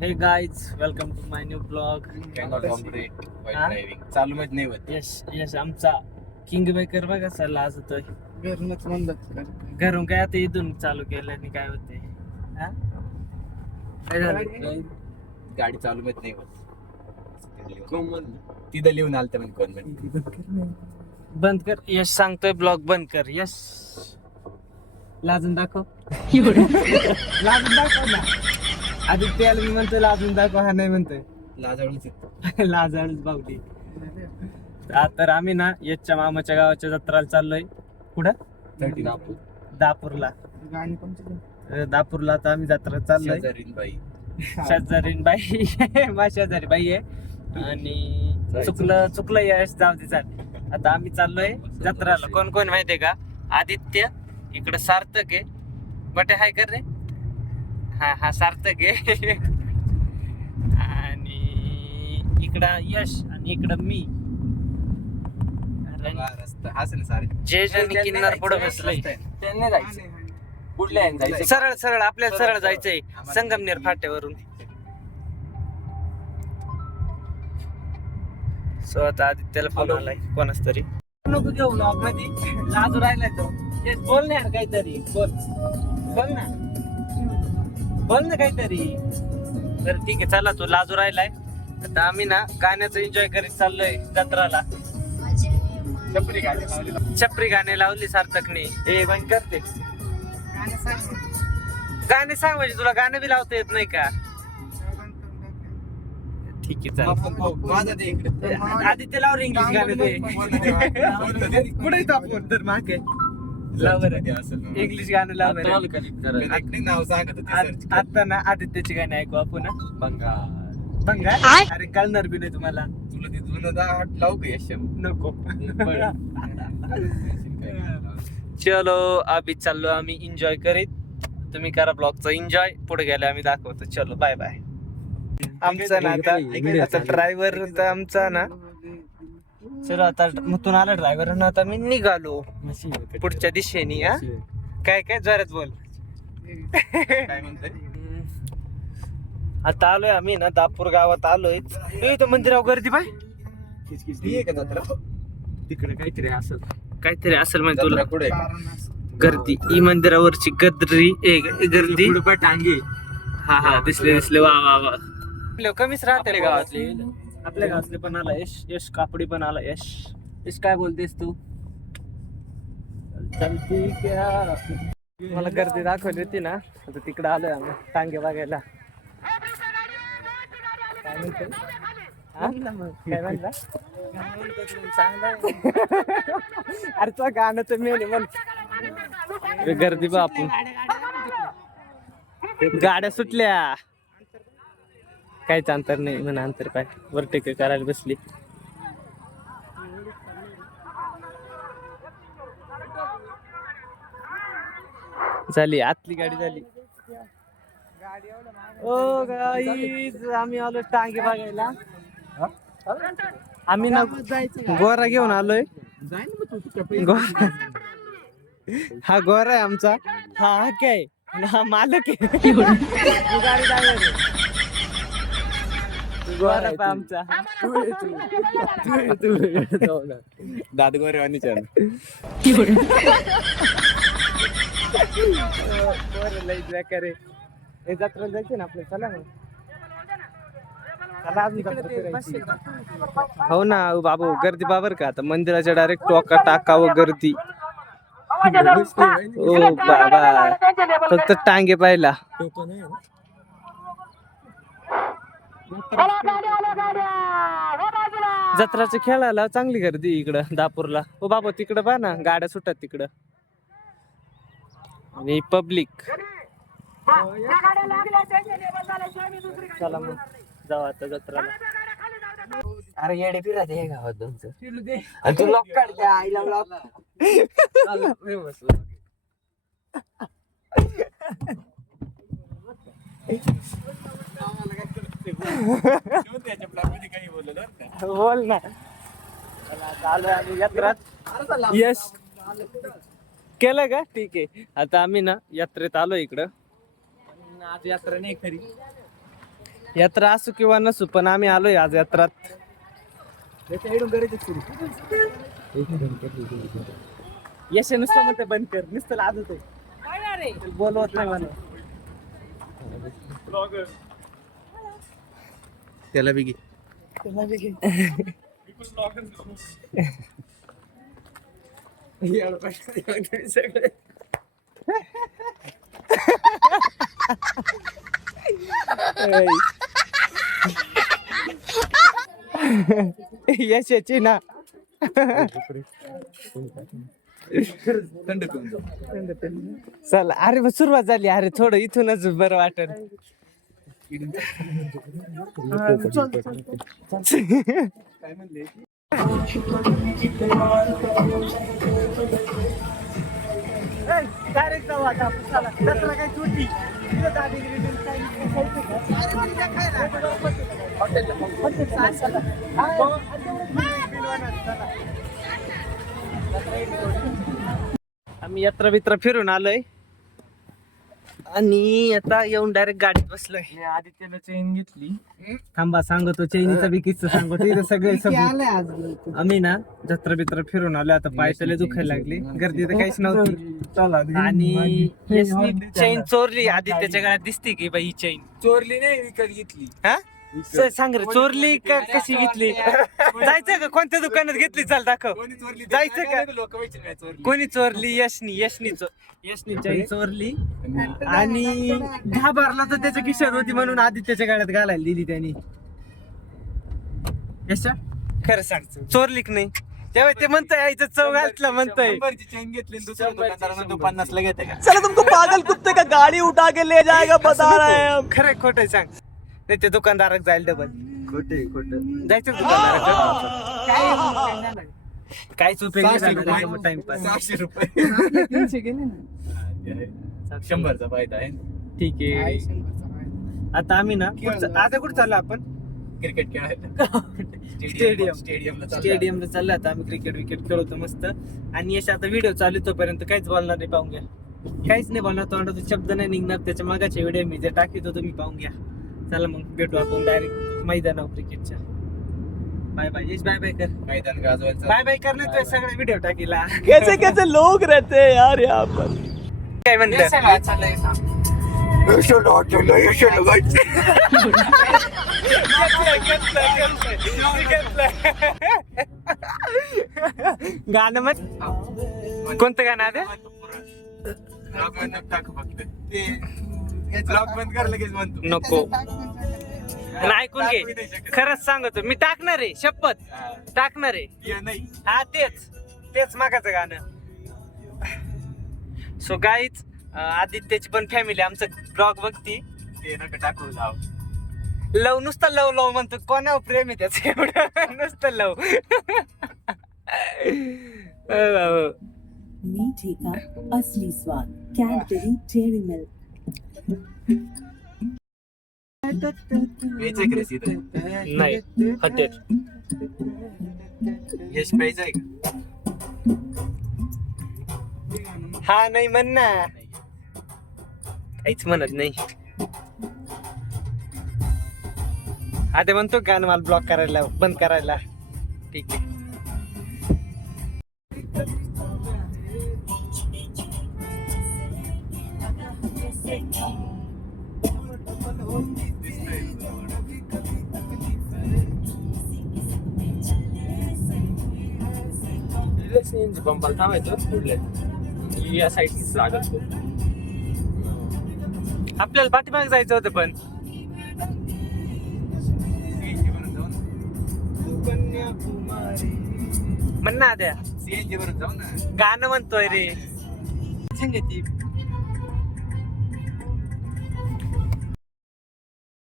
हे guys welcome to my new blog. चालू माहित नाही होत. यश यश आमचा किंग मेकर बघा सर आज होतोय घरूनच म्हणलं घरून काय आता इथून चालू केलं आणि काय होते काय झालं? गाडी चालू माहित नाही होत. तिथं लिहून आलत म्हणजे कोण म्हणजे बंद कर. यश सांगतोय ब्लॉग बंद कर. यश लाजून दाखव. लाजून दाखव ना. आदित्याला मी म्हणतोय लाजून दाखव, हा नाही म्हणतोय लाजाळूच लाजाळूच बावली. तर आम्ही ना यशच्या मामाच्या गावाच्या जत्राला चाललोय. कुठं? दापूरला. गाणी कोणती दापूरला आता आम्ही जत्रा चाललोय. शेजारीन बाई माझ्या शेजारी बाई आहे आणि चुकलं यश जाऊ दे चाल. आता आम्ही चाललोय जत्राला. कोण कोण माहितीये का? आदित्य, इकडं सार्थक आहे, बटे हाय कर रे. हा सार्थक आहे आणि इकडं यश आणि इकडं मी. जयेश आणि किन्नर पुढे बसलोय. त्यांनी जायचं कुठल्या जायचं सरळ सरळ आपल्याला सरळ जायचंय संगमनेर फाट्यावरून. सो आता आदित्याला फोन आलाय कोणाच तरी. नको घेऊ ब्लॉग मध्ये, लाजू राहिलाय तो. बोल ना यार काहीतरी, बोल ना, बोल ना काहीतरी. तर ठीक आहे चला, तो लाजू राहिलाय. आता आम्ही ना गाण्याचं एन्जॉय करीत चाललोय जत्राला. छपरी गाणे लावली सार्थकने. ए बंद करते गाणे. सांग म्हणजे तुला गाणं बी लावता येत नाही का? ठीक आहे चालेल. आदित्य लाव रे इंग्लिश गाणे ते. कुठे येतो आपण तर मागे लाव बरं इंग्लिश गाणं लाव बरं. नाव सांगत आता ना आदित्यची गाणी ऐकू आपण. बंगा अरे कळणार बी नाही तुम्हाला. तुला ते जुनं लावू का यश नको. चलो अभी चाललो आम्ही एन्जॉय करीत. तुम्ही करा ब्लॉगचा एन्जॉय. पुढे गेले आम्ही दाखवतो. चलो बाय बाय. आमचा ना आता ड्रायव्हर आमचा ना. चलो आता मथून आला ड्रायव्हर ना. आता मी निघालो पुढच्या दिशेने. काय काय जोरात बोल. काय म्हणताय? आता आलोय आम्ही ना दापूर गावात आलोय. इथं मंदिरावर गर्दी बाय. तिकडे काहीतरी असेल म्हणजे तुला पुढे गर्दी. ई मंदिरावरची गर्दी टांगे. हा दिसले वा वा वा. कमीच राहते गावातले. आपल्या गावातले पण आला यश कापडी पण आला. यश काय बोलतेस तू? चलती क्या मला गर्दी दाखवली होती ना. आता तिकडे आलोय आम्ही टांगे बघायला. काय म्हणतो? काय म्हणला? अरे तो गाणं तर मेन म्हण. गर्दी बा आपण गाड्या सुटल्या. काहीच अंतर नाही म्हणा. अंतर काय वर टेक करायला बसली. झाली आतली गाडी झाली. ओ गाईज आम्ही आलो टांगे बघायला. आम्ही ना गोरा घेऊन आलोय. गोरा हा गोरा आहे आमचा. हा काय हा मालक आहे. गाडी ड्रायव्हर गोरा आहे आमचा. दाद गोरे आणि जत्रा जायचे ना आपल्या. चला हो ना बाबू. गर्दी बाबर का आता मंदिराच्या डायरेक्ट टोका टाकावं गर्दी. ओ बाबा फक्त टांगे पाहिला. जत्राच्या खेळायला चांगली गर्दी इकडं दापूरला. ओ बाबा तिकडं पहा ना गाड्या सुटतात तिकडं. आणि पब्लिक. चला मग जाऊ आता जत्राला. अरे येडे फिरत हे गावात तुमचं. आणि तू लॉक काढते आईला लॉक. बोल ना. चालू आम्ही यात्रात. यश केलं का? ठीक आहे. आता आम्ही ना यात्रेत आलो इकडं. आज यात्रा नाही खरी. यात्रा असू किंवा नसू पण आम्ही आलोय आज यात्रात. यश नुसतं म्हणते बंद कर, नुसतं लाजत आहे, बोलवत नाही मला. त्याला बी घे. यशाची ना थंड पिऊन जाऊ. चल. अरे मग सुरुवात झाली. अरे थोडं इथूनच बरं वाटेल. काय म्हणले? डायरेक्ट जाऊ आता आपण. चला. जत्रा काय छोटी. आम्ही यात्रा बित्रा फिरून आलोय आणि आता येऊन डायरेक्ट गाडीत बसलोय. आदित्यला चेन घेतली. थांबा सांगतो, चैनीचा बी किस्सा सांगतो. इथे सगळे सबूत. आम्ही ना जत्रा बित्रा फिरून आलो. आता पाय तले दुखायला लागले. गर्दी तर काहीच नव्हती. आणि यशनी चैन चोरली. आदित्यच्या गळ्यात दिसते की बाई ही चैन चोरली नाही, विकत घेतली. हा सांग रे, चोरली का कशी घेतली? जायचं का कोणत्या दुकानात घेतली? चल दाखव. कोणी चोरली? जायचं का? लोक चोरली. कोणी चोरली? यशनी चैन चोरली आणि घाबरला तर त्याच्या खिशात होती म्हणून आदित्यच्या गाड्यात घालायला दिली त्यांनी. यशा खरं सांग, चोरली की नाही? तेव्हा ते म्हणतंय यायचं चव घातलं म्हणतंय. 100ची चेन घेतली आणि दुसऱ्या दुकानदार म्हणतो 50 ला घेते का? चला तुमको पागल कुत्ते का गाडी उठा के ले जाएगा बता रहे हैं हम. खरं खोटं सांग. नाही ते दुकानदाराक जाईल डबल. खोटे जायचं दुकानदाराक. काहीच उपयोग नाही झाला टाइमपास. 600 रुपये. 300 गेले ना. 100चा फायदा आहे. ठीक आहे. आता आम्ही ना आता कुठं चाललो आपण? क्रिकेट खेळायला स्टेडियमला चाललो. आता आम्ही क्रिकेट विकेट खेळतो मस्त. आणि यश आता व्हिडिओ चालू तोपर्यंत काहीच बोलणार नाही, पाहून घ्या. काहीच नाही बोलणार, तोंडाचा शब्द नाही निघणार. त्याच्या मागाचे व्हिडिओ मी जे टाकीतो तुम्ही पाहून घ्या. चला मग भेटू आपण डायरेक्ट मैदानावर क्रिकेटच्या. बाय बाय यश, बाय बाय कर. मैदान गाजवायचं. बाय बाय कर. नाही सगळे व्हिडिओ टाकीला. कैसे कैसे लोग रहते हैं यार यहाँ पर. काय म्हणतात? गाणं मग कोणतं गाणं आहे? ब्लॉग बंद कर लगेच म्हणतो. नको ऐकून घे. खरंच सांगतो मी टाकणार आहे, शपथ टाकणार आहे. नाही हा तेच मागाचं गाणं. सो गाईज, आदित्यची पण फॅमिली आमचं ब्लॉग बघती. ते नका टाकू लाव. लव नुसतं लव म्हणतो. कोणावर प्रेम आहे त्याचं एवढं? नुसतं लव. मीठे का असली स्वाद कैडबरी डेयरी मिल्क. प्यायचंय का रसीद? नाही हॉटेल. यश प्यायचंय का? हा नाही म्हण ना. काहीच म्हणत नाही. आता म्हणतो गाणं मला ब्लॉक करायला, बंद करायला. ठीक आहे. पंपाला थांबायचं पुढल्या या साईड लागत. आपल्याला पाठीमागे जायचं होतं पण. म्हण ना द्या. सीएनजी वरून जाऊ ना. गाणं म्हणतोय रे.